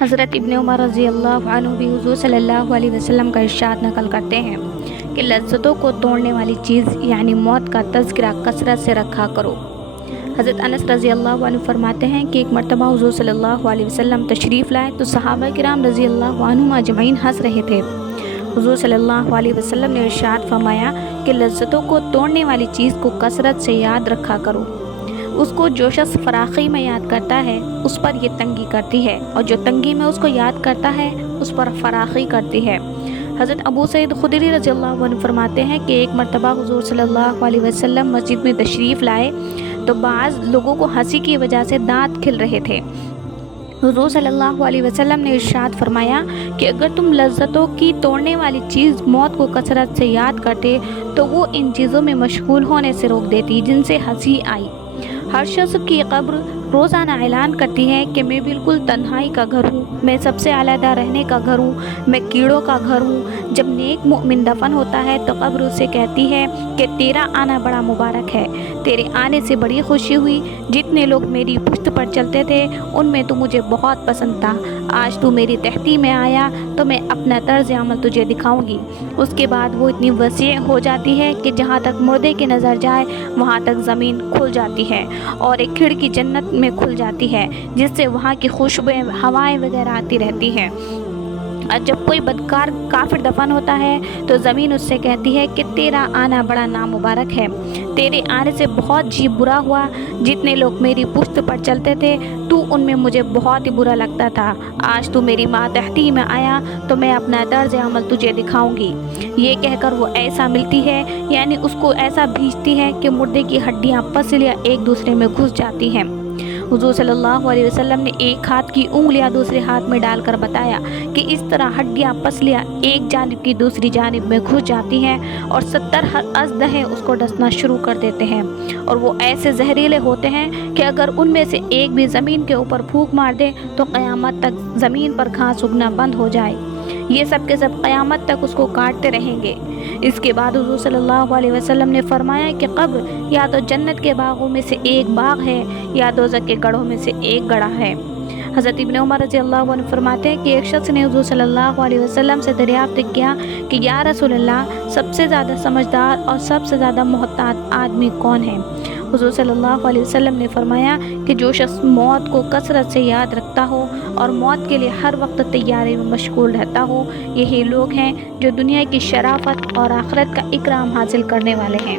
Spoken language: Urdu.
حضرت ابن عمر رضی اللہ عنہ بھی حضور صلی اللہ علیہ وسلم کا ارشاد نقل کرتے ہیں کہ لذتوں کو توڑنے والی چیز یعنی موت کا تذکرہ کثرت سے رکھا کرو۔ حضرت انس رضی اللہ عنہ فرماتے ہیں کہ ایک مرتبہ حضور صلی اللہ علیہ وسلم تشریف لائے تو صحابہ کرام رضی اللہ عنہم اجمعین ہنس رہے تھے۔ حضور صلی اللہ علیہ وسلم نے ارشاد فرمایا کہ لذتوں کو توڑنے والی چیز کو کثرت سے یاد رکھا کرو۔ اس کو جو شخص فراخی میں یاد کرتا ہے اس پر یہ تنگی کرتی ہے، اور جو تنگی میں اس کو یاد کرتا ہے اس پر فراخی کرتی ہے۔ حضرت ابو سعید خدری رضی اللہ عنہ فرماتے ہیں کہ ایک مرتبہ حضور صلی اللہ علیہ وسلم مسجد میں تشریف لائے تو بعض لوگوں کو ہنسی کی وجہ سے دانت کھل رہے تھے۔ حضور صلی اللہ علیہ وسلم نے ارشاد فرمایا کہ اگر تم لذتوں کی توڑنے والی چیز موت کو کثرت سے یاد کرتے تو وہ ان چیزوں میں مشغول ہونے سے روک دیتی جن سے ہنسی آئی۔ ہر شخص کی قبر روزانہ اعلان کرتی ہے کہ میں بالکل تنہائی کا گھر ہوں، میں سب سے علیحدہ رہنے کا گھر ہوں، میں کیڑوں کا گھر ہوں۔ جب نیک مومن دفن ہوتا ہے تو قبر اسے کہتی ہے کہ تیرا آنا بڑا مبارک ہے، تیرے آنے سے بڑی خوشی ہوئی، جتنے لوگ میری پشت پر چلتے تھے ان میں تو مجھے بہت پسند تھا، آج تو میری تحتی میں آیا تو میں اپنا طرز عمل تجھے دکھاؤں گی۔ اس کے بعد وہ اتنی وسیع ہو جاتی ہے کہ جہاں تک مردے کی نظر جائے وہاں تک زمین کھل جاتی ہے اور ایک کھڑکی جنت میں کھل جاتی ہے جس سے وہاں کی خوشبوئیں ہوائیں وغیرہ آتی رہتی ہیں۔ اور جب کوئی بدکار کافر دفن ہوتا ہے تو زمین اس سے کہتی ہے کہ تیرا آنا بڑا نامبارک ہے، تیرے آنے سے بہت جی برا ہوا، جتنے لوگ میری پشت پر چلتے تھے تو ان میں مجھے بہت ہی برا لگتا تھا، آج تو میری ماتحتی میں آیا تو میں اپنا طرز عمل تجھے دکھاؤں گی۔ یہ کہہ کر وہ ایسا ملتی ہے، یعنی اس کو ایسا بھیجتی ہے کہ مردے کی ہڈیاں پسلیاں ایک دوسرے میں گھس جاتی ہیں۔ حضور صلی اللہ علیہ وسلم نے ایک ہاتھ کی انگلیاں دوسرے ہاتھ میں ڈال کر بتایا کہ اس طرح ہڈیاں پسلیاں ایک جانب کی دوسری جانب میں گھس جاتی ہیں اور 70 اژدہے اس کو ڈسنا شروع کر دیتے ہیں، اور وہ ایسے زہریلے ہوتے ہیں کہ اگر ان میں سے ایک بھی زمین کے اوپر پھونک مار دے تو قیامت تک زمین پر گھاس اگنا بند ہو جائے۔ یہ سب کے سب قیامت تک اس کو کاٹتے رہیں گے۔ اس کے بعد حضور صلی اللہ علیہ وسلم نے فرمایا کہ قبر یا تو جنت کے باغوں میں سے ایک باغ ہے یا دوزخ کے گڑھوں میں سے ایک گڑھا ہے۔ حضرت ابن عمر رضی اللہ عنہ فرماتے ہیں کہ ایک شخص نے حضور صلی اللہ علیہ وسلم سے دریافت کیا کہ یا رسول اللہ، سب سے زیادہ سمجھدار اور سب سے زیادہ محتاط آدمی کون ہے؟ حضور صلی اللہ علیہ وسلم نے فرمایا کہ جو شخص موت کو کثرت سے یاد رکھتا ہو اور موت کے لیے ہر وقت تیاری میں مشغول رہتا ہو، یہی لوگ ہیں جو دنیا کی شرافت اور آخرت کا اکرام حاصل کرنے والے ہیں۔